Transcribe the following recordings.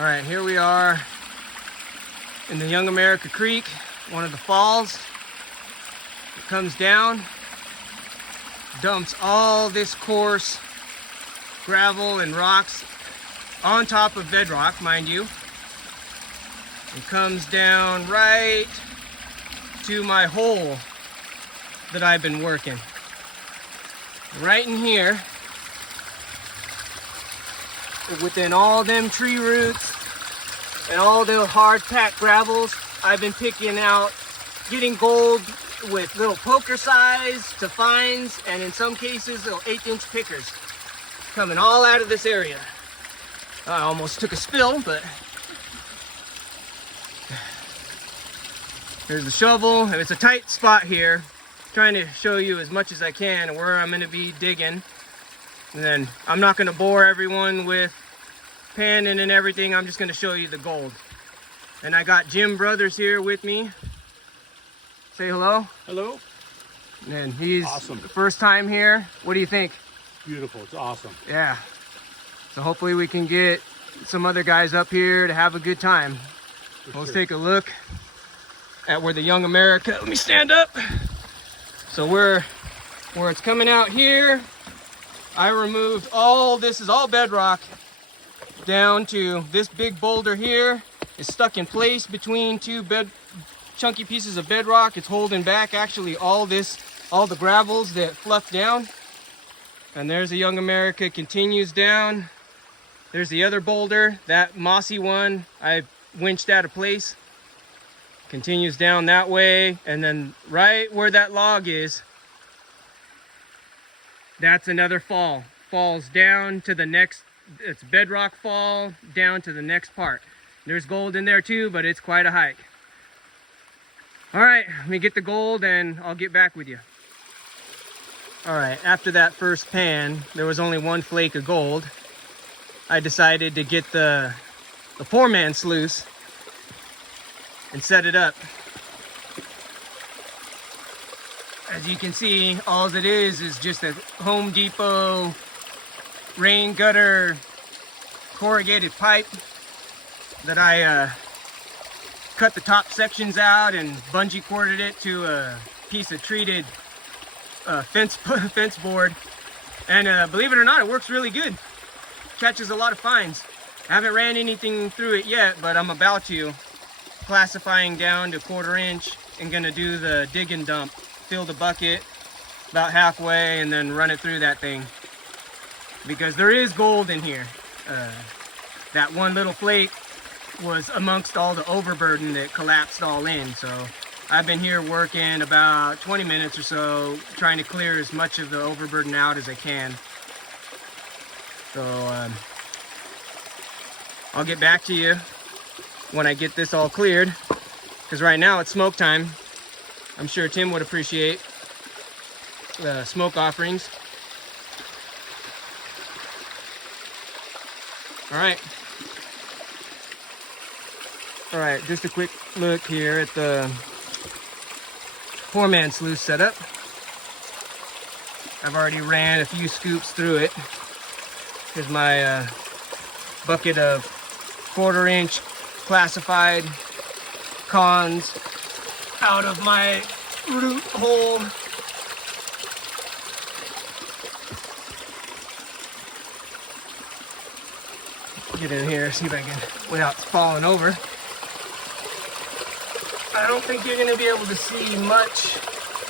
All right, here we are in the Young America Creek, one of the falls. It comes down, dumps all this coarse gravel and rocks on top of bedrock, mind you, and comes down right to my hole that I've been working. Right in here, within all them tree roots and all the hard packed gravels, I've been picking out, getting gold with little poker size to fines, and in some cases little 1/8-inch pickers coming all out of this area. I almost took a spill, but there's the shovel, and it's a tight spot here. Trying to show you as much as I can where I'm going to be digging. And then I'm not going to bore everyone with panning and everything. I'm just going to show you the gold. And I got Jim Brothers here with me. Say hello. Hello. And he's awesome. The first time here. What do you think? Beautiful. It's awesome. Yeah. So hopefully we can get some other guys up here to have a good time. Let's take a look at where the Young America, let me stand up. So where it's coming out here, I removed all, this is all bedrock, down to this big boulder here. It's stuck in place between two chunky pieces of bedrock. It's holding back actually all the gravels that fluff down. And there's the Young America, continues down. There's the other boulder, that mossy one I winched out of place. Continues down that way, and then right where that log is, that's another fall. Falls down to the next, it's bedrock fall down to the next part. There's gold in there too, but it's quite a hike. All right, let me get the gold and I'll get back with you. All right, after that first pan, there was only one flake of gold. I decided to get the poor man sluice and set it up. As you can see, all it is just a Home Depot rain gutter corrugated pipe that I cut the top sections out and bungee corded it to a piece of treated fence board. And believe it or not, it works really good. Catches a lot of fines. I haven't ran anything through it yet, but I'm about to. Classifying down to 1/4 inch and gonna do the dig and dump. Fill the bucket about halfway and then run it through that thing. Because there is gold in here. That one little flake was amongst all the overburden that collapsed all in. So I've been here working about 20 minutes or so, trying to clear as much of the overburden out as I can. So I'll get back to you when I get this all cleared, because right now it's smoke time. I'm sure Tim would appreciate the smoke offerings. All right, just a quick look here at the poor man sluice setup. I've already ran a few scoops through it. Here's my bucket of 1/4 inch classified cons out of my root hole. Get in here, see if I can, without falling over. I don't think you're gonna be able to see much.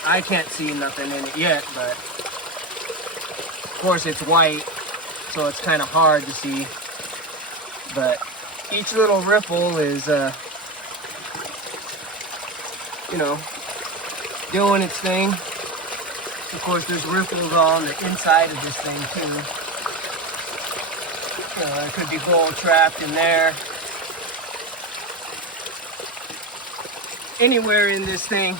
I can't see nothing in it yet, but of course it's white, so it's kind of hard to see. But each little ripple is, you know, doing its thing. Of course, there's ripples on the inside of this thing too. There could be gold trapped in there. Anywhere in this thing.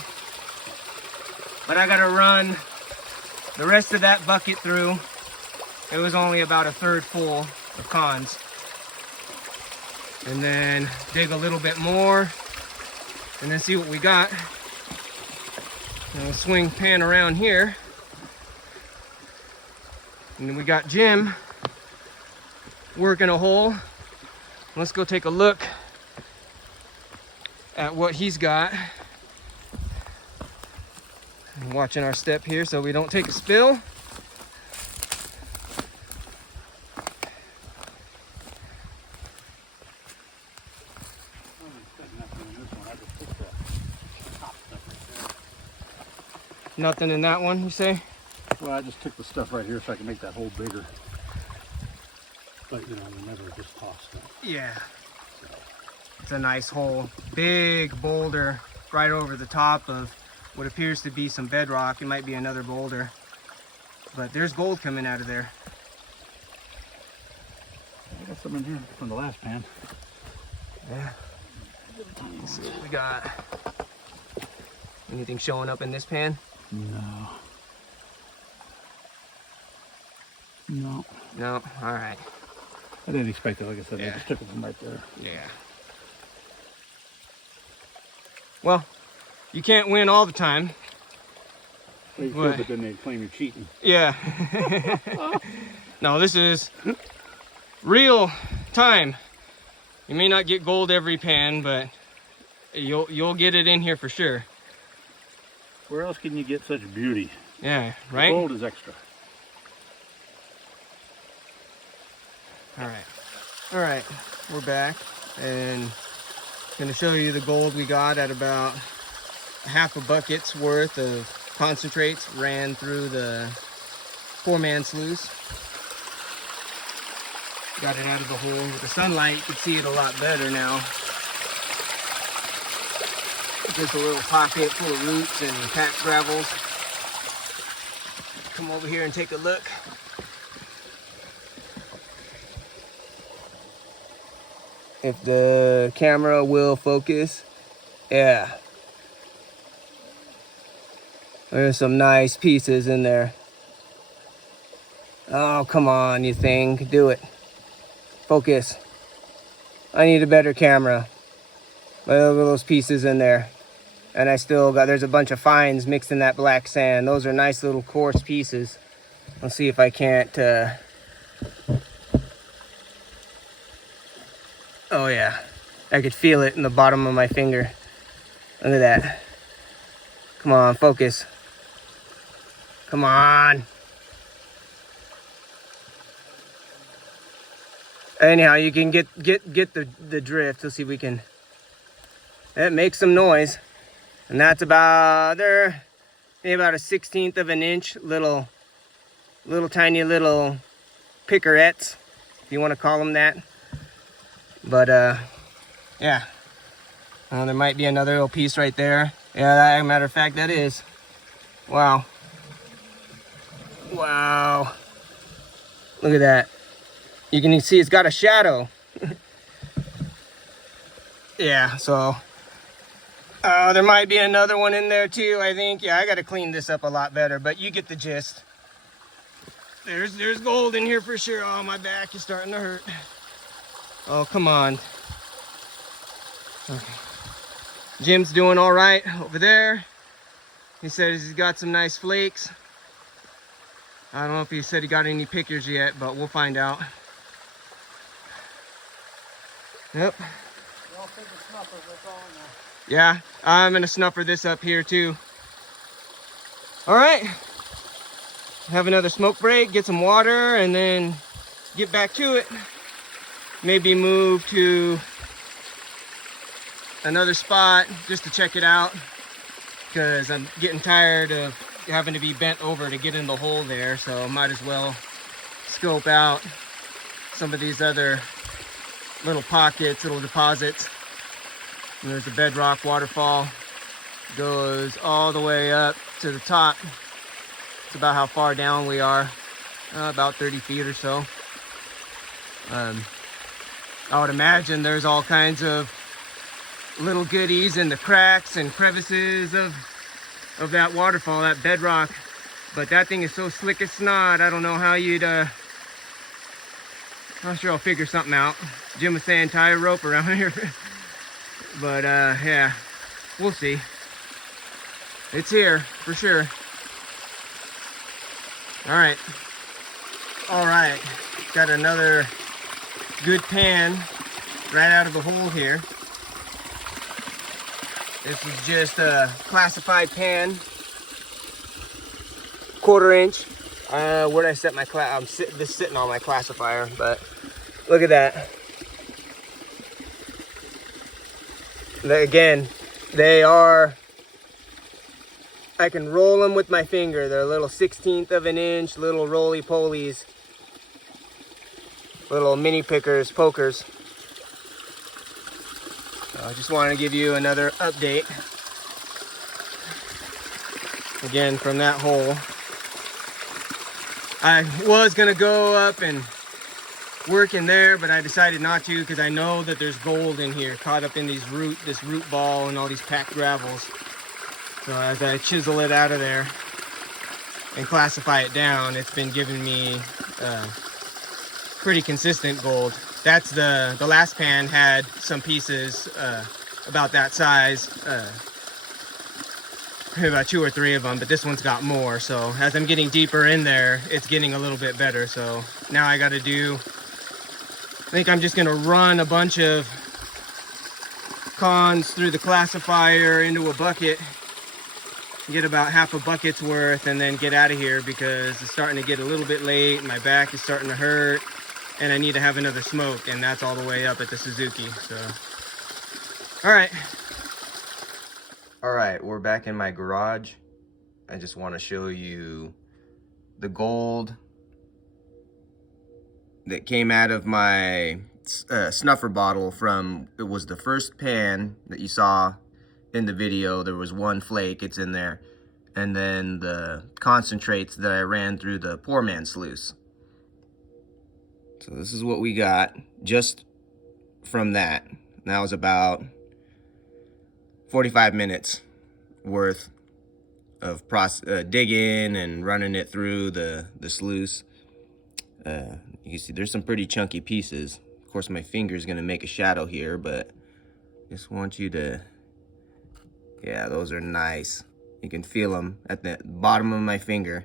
But I gotta run the rest of that bucket through. It was only about 1/3 full of cons. And then dig a little bit more and then see what we got. And we'll swing pan around here. And then we got Jim working a hole Let's go take a look at what he's got. I'm watching our step here so we don't take a spill. Nothing in that one, you say? Well, I just took the stuff right here so I can make that hole bigger. But you know, we never just toss it. Yeah. It's a nice hole. Big boulder right over the top of what appears to be some bedrock. It might be another boulder. But there's gold coming out of there. I got some in here from the last pan. Yeah. Let's see what we got. Anything showing up in this pan? No. No. No? Alright. I didn't expect it, like I said. Yeah. I just took it from right there. Yeah. Well, you can't win all the time. Well, you could, but then they'd claim you're cheating. Yeah. No, this is real time. You may not get gold every pan, but you'll get it in here for sure. Where else can you get such beauty? Yeah, right? The gold is extra. All right, we're back and gonna show you the gold we got at about half a bucket's worth of concentrates ran through the 4-man sluice. Got it out of the hole. With the sunlight, you can see it a lot better now. Just a little pocket full of roots and patch gravels. Come over here and take a look. If the camera will focus. Yeah. There's some nice pieces in there. Oh, come on, you thing. Do it. Focus. I need a better camera. But look at those pieces in there. And I still got, there's a bunch of fines mixed in that black sand. Those are nice little coarse pieces. Let's see if I can't, oh yeah, I could feel it in the bottom of my finger. Look at that. Come on, focus. Come on. Anyhow, you can get the drift. Let's see if we can. It makes some noise. And that's about there, maybe about a 1/16 of an inch, little tiny little picarettes, if you want to call them that. But yeah, there might be another little piece right there. Yeah, as a matter of fact, that is. Wow. Wow. Look at that. You can see it's got a shadow. Yeah, so there might be another one in there too, I think. Yeah, I got to clean this up a lot better, but you get the gist. There's gold in here for sure. Oh, my back is starting to hurt. Oh, come on. Okay. Jim's doing all right over there. He says he's got some nice flakes. I don't know if he said he got any pickers yet, but we'll find out. Yep. Yeah, I'm gonna snuffer this up here too. All right. Have another smoke break, get some water, and then get back to it. Maybe move to another spot just to check it out, because I'm getting tired of having to be bent over to get in the hole there, so might as well scope out some of these other little pockets, little deposits. And there's a bedrock waterfall, goes all the way up to the top. It's about how far down we are, about 30 feet or so. I would imagine there's all kinds of little goodies in the cracks and crevices of that waterfall, that bedrock. But that thing is so slick as snot, I don't know how you'd, I'm sure I'll figure something out. Jim was saying tie a rope around here. But yeah, we'll see. It's here for sure. All right, got another good pan right out of the hole here. This is just a classified pan, 1/4 inch. Where'd I set my I'm sitting on my classifier, but look at that. Again, they are, I can roll them with my finger. They're little 1/16 of an inch, little roly-polies, little mini pickers, pokers. So I just wanted to give you another update. Again, from that hole. I was gonna go up and work in there, but I decided not to because I know that there's gold in here caught up in this root ball and all these packed gravels. So as I chisel it out of there and classify it down, it's been giving me pretty consistent gold. That's the last pan had some pieces about that size, about 2 or 3 of them, but this one's got more. So as I'm getting deeper in there, it's getting a little bit better. So now I got to do, I think I'm just gonna run a bunch of cons through the classifier into a bucket, get about half a bucket's worth, and then get out of here because it's starting to get a little bit late. My back is starting to hurt and I need to have another smoke, and that's all the way up at the Suzuki. So all right, we're back in my garage. I just want to show you the gold that came out of my snuffer bottle from, it was the first pan that you saw in the video. There was 1 flake, it's in there. And then the concentrates that I ran through the poor man sluice. So this is what we got just from that. That was about 45 minutes worth of digging and running it through the sluice. You can see there's some pretty chunky pieces. Of course, my finger is going to make a shadow here, but just want you to, yeah, those are nice. You can feel them at the bottom of my finger.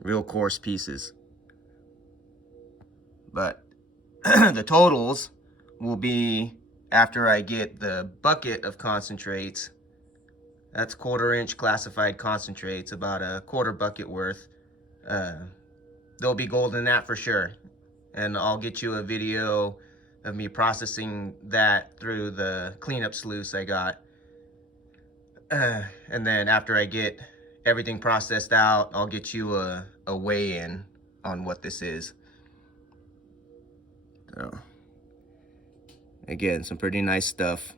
Real coarse pieces. But the totals will be after I get the bucket of concentrates. That's 1/4 inch classified concentrates, about a 1/4 bucket worth. There'll be gold in that for sure. And I'll get you a video of me processing that through the cleanup sluice I got. And then after I get everything processed out, I'll get you a weigh-in on what this is. So, again, some pretty nice stuff.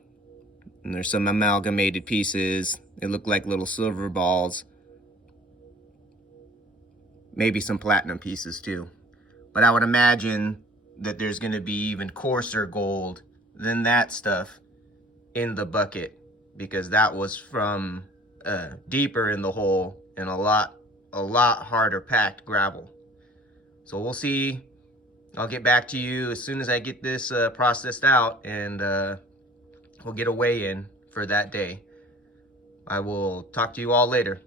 And there's some amalgamated pieces. They look like little silver balls. Maybe some platinum pieces too. But I would imagine that there's going to be even coarser gold than that stuff in the bucket, because that was from deeper in the hole and a lot harder packed gravel. So we'll see. I'll get back to you as soon as I get this processed out, and we'll get a weigh-in for that day. I will talk to you all later.